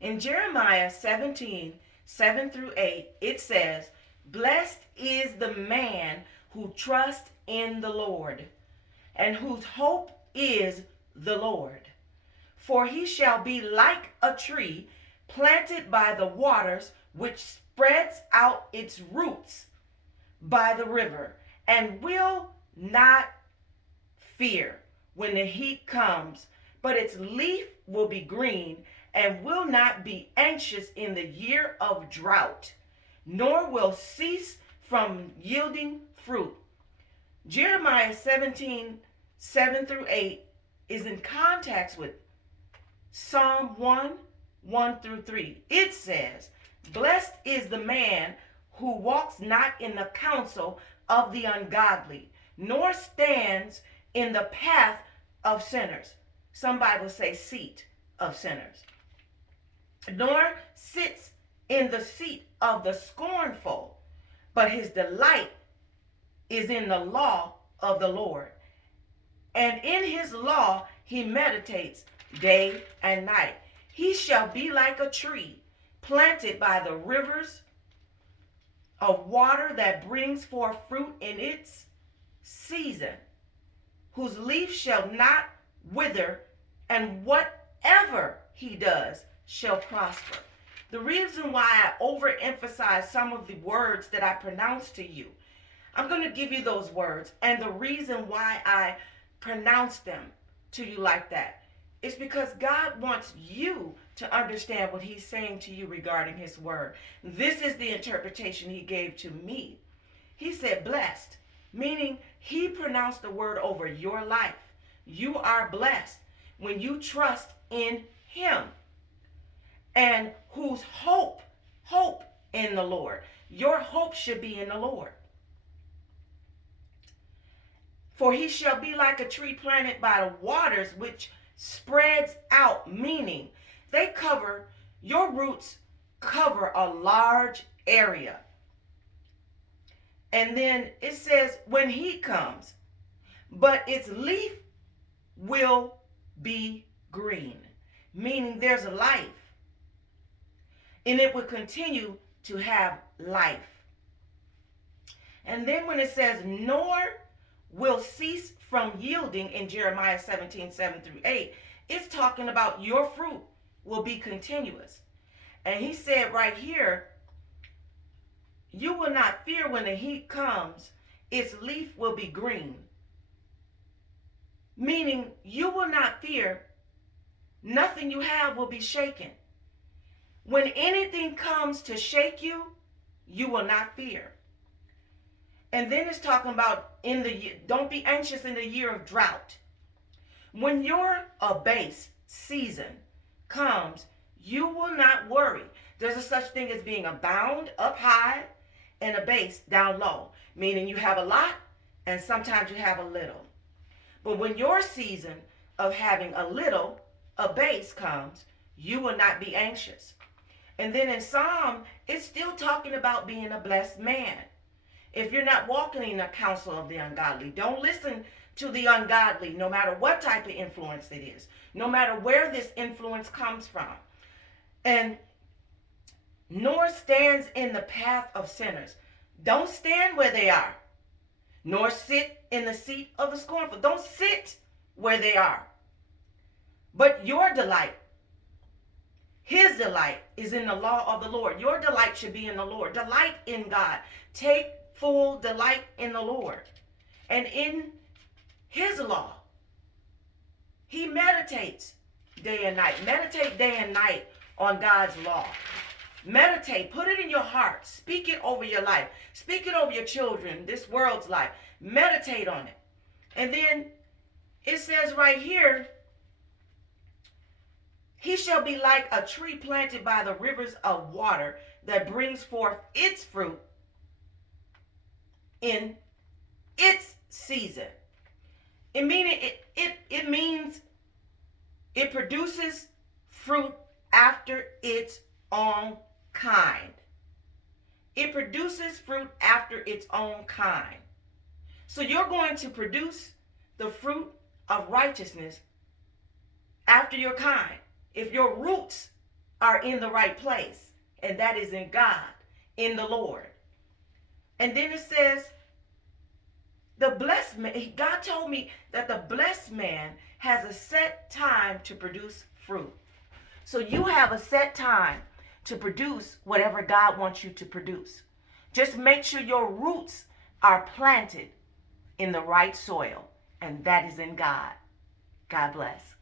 In Jeremiah 17:7 through 8, it says, "Blessed is the man who trusts in the Lord, and whose hope is the Lord. For he shall be like a tree planted by the waters, which spreads out its roots by the river, and will not fear when the heat comes, but its leaf will be green, and will not be anxious in the year of drought, nor will cease from yielding fruit." Jeremiah 17:7 through 8 is in context with Psalm 1 through 3. It says, "Blessed is the man who walks not in the counsel of the ungodly, nor stands in the path of sinners." Some Bibles say seat of sinners. "Nor sits in the seat of the scornful, but his delight is in the law of the Lord. And in his law he meditates day and night. He shall be like a tree planted by the rivers of water that brings forth fruit in its season, whose leaf shall not wither, and whatever he does shall prosper." The reason why I overemphasize some of the words that I pronounce to you, I'm going to give you those words, and the reason why I pronounce them to you like that is because God wants you to understand what he's saying to you regarding his word. This is the interpretation he gave to me. He said blessed, meaning he pronounced the word over your life. You are blessed when you trust in him, and whose hope in the Lord. Your hope should be in the Lord. "For he shall be like a tree planted by the waters, which spreads out," meaning they cover, your roots cover a large area. And then it says, "When heat comes, but its leaf will be green," meaning there's a life, and it will continue to have life. And then when it says, "Nor will cease from yielding," in Jeremiah 17:7 through 8, it's talking about your fruit will be continuous. And he said right here, "You will not fear when the heat comes, its leaf will be green." Meaning you will not fear, nothing you have will be shaken. When anything comes to shake you, you will not fear. And then it's talking about don't be anxious in the year of drought. When your abase season comes, you will not worry. There's a such thing as being abound up high and a base down low, meaning you have a lot and sometimes you have a little. But when your season of having a little, a base comes, you will not be anxious. And then in Psalm, it's still talking about being a blessed man. If you're not walking in the counsel of the ungodly, don't listen to the ungodly, no matter what type of influence it is, no matter where this influence comes from. And nor stands in the path of sinners. Don't stand where they are, nor sit in the seat of the scornful. Don't sit where they are. But your delight, his delight, is in the law of the Lord. Your delight should be in the Lord. Delight in God. Take full delight in the Lord and in his law. He meditates day and night. Meditate day and night on God's law. Meditate. Put it in your heart. Speak it over your life. Speak it over your children, this world's life. Meditate on it. And then it says right here, "He shall be like a tree planted by the rivers of water that brings forth its fruit in its season." It means it produces fruit after its own kind. It produces fruit after its own kind. So you're going to produce the fruit of righteousness after your kind. If your roots are in the right place, and that is in God, in the Lord. And then it says, the blessed man, God told me that the blessed man has a set time to produce fruit. So you have a set time to produce whatever God wants you to produce. Just make sure your roots are planted in the right soil, and that is in God. God bless.